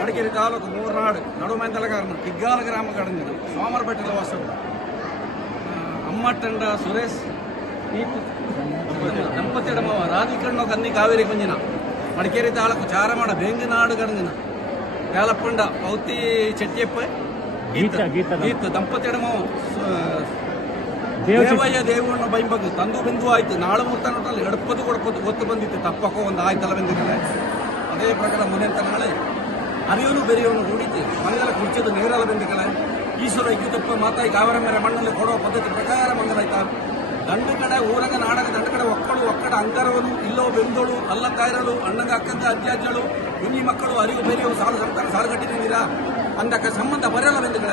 ಮಡಿಕೇರಿ ತಾಲೂಕು ಮೂರ್ನಾಡು ನಡುಮಂದಲಗಾರನ ಕಿಗ್ಗಾಲ ಗ್ರಾಮ ಕಡಂದಿದ್ದು ಸೋಮರಪೇಟೆಲ ವಾಸವು ಅಮ್ಮಟ್ಟಂಡ ಸುರೇಶ್ ದಂಪತಿಯಡಮವ ರಾಧಿಕಣ್ಣು ಕನ್ನಿ ಕಾವೇರಿ ಕುಂಜಿನ ಮಡಿಕೇರಿ ತಾಲೂಕು ಚಾರಮಾಡ ಬೆಂಗನಾಡು ಕಡಂದಿನ ಯಾಲಪ್ಪಂಡ ಪೌತಿ ಚೆಟ್ಟಿಯಪ್ಪ ಗೀತ್ ದಂಪತಿಯಡಮವ ದೇವಯ್ಯ ದೇವಣ್ಣ ಬೈಂಬಗ್ ತಂದು ಬಿಂದು ಆಯ್ತು ನಾಳೆ ಮೂರ್ತನೊಟ್ಟಲ್ಲಿ ಎಡಪದು ಕೊಡಪದು ಗೊತ್ತು ಬಂದಿತ್ತು ತಪ್ಪಕ್ಕೋ ಒಂದು ಆಯ್ತಲ್ಲ ಬಂದಿದ್ದಾರೆ ಅದೇ ಪ್ರಕಾರ ಮುನೆಂತ ನಾಳೆ ಅರಿಯೋನು ಬೆರೆಯೋನು ಹುಡಿತು ಮಂಗಲ ಕುರ್ಚದು ನೇರಲ ಬಂದಿಗಳ ಈಶ್ವರ ಇದ್ದುತ್ತಪ್ಪ ಮಾತಾಯಿ ಕಾವರ ಮೇರೆ ಮಣ್ಣಲ್ಲಿ ಕೊಡೋ ಪದ್ಧತಿ ಪ್ರಕಾರ ಮಂಗಲಾಯ್ತ ದಂಡು ಕಡೆ ಊರಗ ನಾಡಗ ದಂಡು ಕಡೆ ಒಕ್ಕಡ ಅಂಗರವನು ಇಲ್ಲೋ ಬೆಂದೋಳು ಅಲ್ಲ ತಾಯಿರಲು ಅಣ್ಣಗ ಅಕ್ಕಂದ ಅಜ್ಜಾಜ್ಜಳು ಕುഞ്ഞി ಮಕ್ಕಳು ಅರಿವು ಬೆರೆಯೋ ಸಾಲು ಸಂತಾನ ಸಾಲುಗಟ್ಟಿದ್ದೀರಾ ಅಂದಕ್ಕೆ ಸಂಬಂಧ ಬರಲ್ಲ ಬಂದಿಗಳ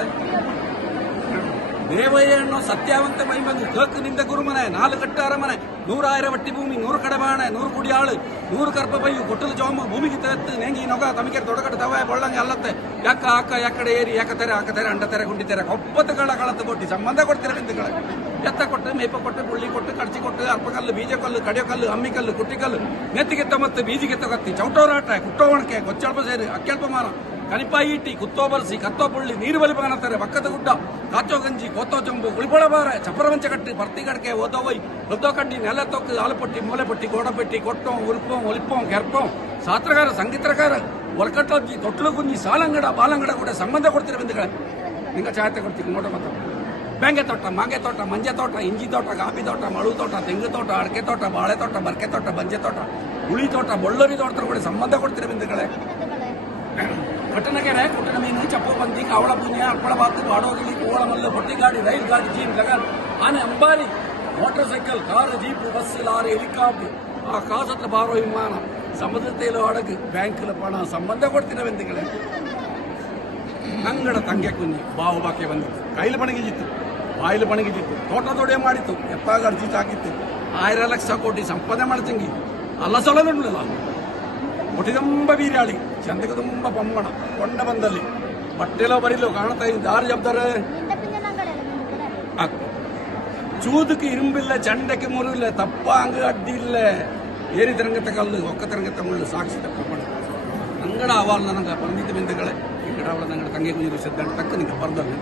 ದೇವಯ್ಯಣ್ಣು ಸತ್ಯಾವಂತ ಮೈಮಂದು ಕೇಕಿನಿಂದ ಗುರುಮನೆ 4 ಕಟ್ಟ ಅರಮನೆ 100,000 ವಟ್ಟಿ ಭೂಮಿ 100 ಕಡಬಾಣೆ 100 ಕುಡಿಯಾಳು 100 ಕರ್ಪ ಬೈಯು ಕೊಟ್ಟಲು ಜೋಮ ಭೂಮಿಗೆ ತೆತ್ತು ನೆಂಗಿ ನೊಗ ತಮಿಕೆ ದೊಡ್ಡಕಟ್ಟ ತವ ಬೊಳ್ಳಂಗೆ ಅಲ್ಲತ್ತೆ ಯಾಕ ಹಾಕ ಯಾಕಡೆ ಏರಿ ಯಾಕತೆರೆ ಹಾಕತೆರೆ ಅಂಡತೆರೆ ಗುಂಡಿತೆರೆ ಕೊಪ್ಪತ್ತುಗಳ ಕಳತ್ತು ಕೊಟ್ಟು ಸಂಬಂಧ ಕೊಡ್ತೀರ ಬಿಂದುಗಳ ಎತ್ತ ಕೊಟ್ಟು ಮೇಪ ಕೊಟ್ಟು ಬುಳ್ಳಿ ಕೊಟ್ಟು ಕಡ್ಚಿ ಕೊಟ್ಟು ಅರ್ಪಕಲ್ಲು ಬೀಜಕಲ್ಲು ಕಡಿಯೋಕಲ್ಲು ಅಮ್ಮಿಕಲ್ಲು ಕುಟ್ಟಿಕಲ್ಲು ನೆತ್ತಿಗೆತ್ತ ಮತ್ತು ಬೀಜಿಗೆತ್ತ ಕತ್ತಿ ಚೌಟೋರಾಟ ಕುಟ್ಟೋ ಒಣಕೆ ಕೊಚ್ಚಲ್ಪ ಸೇರಿ ಅಕ್ಕೆಲ್ಪ ಮಾನ ಕನಿಪಾಯಿ ಇಟ್ಟಿ ಕುತ್ತೋ ಬಲ್ಸಿ ಕತ್ತೋ ಪುಳ್ಳಿ ನೀರು ಬಲಿ ಕಾಣತ್ತಾರೆ ಬಕ್ಕದ ಗುಡ್ಡ ಕಾಚೋ ಗಂಜಿ ಕೋತೋ ಚಂಬು ಉಳಿಪೊಳ ಬಾರ ಚಪ್ಪರವಂಚ ಕಟ್ಟಿ ಬರ್ತಿ ಕಡಕೆ ಓದೋ ವೈ ಒದ್ದೋ ಕಡ್ಡಿ ನೆಲ ತೊಕ್ಕು ಆಲುಪಟ್ಟಿ ಮೂಲೆಪಟ್ಟಿ ಗೋಡಪೆಟ್ಟಿ ಕೊಟ್ಟೋ ಉಲ್ಪೋಂ ಒಲಿಪೋಂ ಕೆರ್ಪೋಂ ಸಾತ್ರಗಾರ ಸಂಗೀತಗಾರ ಒಳಕಟ್ಟೊಜ್ಜಿ ತೊಟ್ಲು ಕುಂಜಿ ಸಾಲಂಗಡ ಬಾಲಂಗಡ ಕೂಡ ಸಂಬಂಧ ಕೊಡ್ತೀರ ಬಂಧುಗಳೇ ನಿಂಗೆ ಚಾಯತೆ ಕೊಡ್ತೀನಿ ನೋಡ ಮತ್ತೆ ಬೆಂಗೆ ತೋಟ ಮಾಗೆ ತೋಟ ಮಂಜೆ ತೋಟ ಇಂಜಿ ತೋಟ ಕಾಫಿ ತೋಟ ಮಳು ತೋಟ ತೆಂಗು ತೋಟ ಅಡಕೆ ತೋಟ ಬಾಳೆ ತೋಟ ಬರ್ಕೆ ತೋಟ ಬಂಜೆ ತೋಟ ಹುಳಿ ತೋಟ ಬಳ್ಳೊರಿ ತೋಟ ಕೂಡ ಸಂಬಂಧ ಕೊಡ್ತೀರ ಬಂಧುಗಳೇ ಕಟ್ಟಣಗೆರೆ ಕುಟ್ಟಣ ಮೀನು ಚಪ್ಪು ಬಂದಿ ಕಾವಳ ಪುಣ್ಯ ಅಪ್ಪಳ ಬಾತು ಬಾಡೋಗಿಲಿ ಕೋಳಮಲ್ಲು ಹೊಟ್ಟಿ ಗಾಡಿ ರೈಲ್ ಗಾಡಿ ಜೀಪ್ ಲಗಾನ್ ಆನೆ ಅಂಬಾರಿ motor cycle car jeep bus lorry helicopter ಆಕಾಶದ ಬಾರೋ ವಿಮಾನ ಸಮುದ್ರತೆಯಲ್ಲೂ ಹಡಗು ಬ್ಯಾಂಕ್ಲ ಪಣ ಸಂಬಂಧ ಕೊಡ್ತೀರ ಬಂಧುಗಳೇ ನಂಗಡ ತಂಗೆ ಕುഞ്ഞി ಬಾವು ಬಾಕೆ ಬಂದಿತ್ತು ಕೈಲು ಬಣಗಿಜಿತ್ತು ಬಾಯಿಲು ಬಣಗಿಜಿತ್ತು ತೋಟ ತೊಡೆ ಮಾಡಿತ್ತು ಎಪ್ಪಾಗ ಅರ್ಜಿ ಹಾಕಿತ್ತು 1000 ಲಕ್ಷ ಕೋಟಿ ಸಂಪಾದನೆ ಮಾಡ್ತಂಗಿ ಅಲ್ಲ ಸೊಳಗಲ್ಲ ಹೊಟ್ಟೆ ತುಂಬ ಬೀರಾಳಿ ಚಂದಕ್ಕೆ ತುಂಬ ಪಮ್ಮಣ ಕೊಂಡ ಬಂದಲ್ಲಿ ಬಟ್ಟೆಲ್ಲ ಬರಿಲು ಕಾಣ್ತಾ ಇದ್ದು ದಾರಿ ಜಬ್ದಾರೆ ಚೂದಕ್ಕೆ ಇರುಂಬಿಲ್ಲ ಚಂಡಕ್ಕೆ ಮುರಿಲ್ಲ ತಪ್ಪ ಹಂಗ ಅಡ್ಡಿ ಇಲ್ಲ ಏರಿ ತರಂಗತ ಕಲ್ಲು ಒಕ್ಕ ತರಂಗತ ಮುಳ್ಳು ಸಾಕ್ಷಿ ತಪ್ಪಣ ಅಂಗಡ ಅವಾಲ್ ನನಗೆ ಬಂದಿದ್ದ ಬಿಂದುಗಳೇ ಈ ಕಡೆ ಅವಳ ನಂಗಡ ತಂಗೆ ಕುಂಜಿ ತಕ್ಕ ನಿಂಗೆ ಬರ್ದಲ್ಲಿ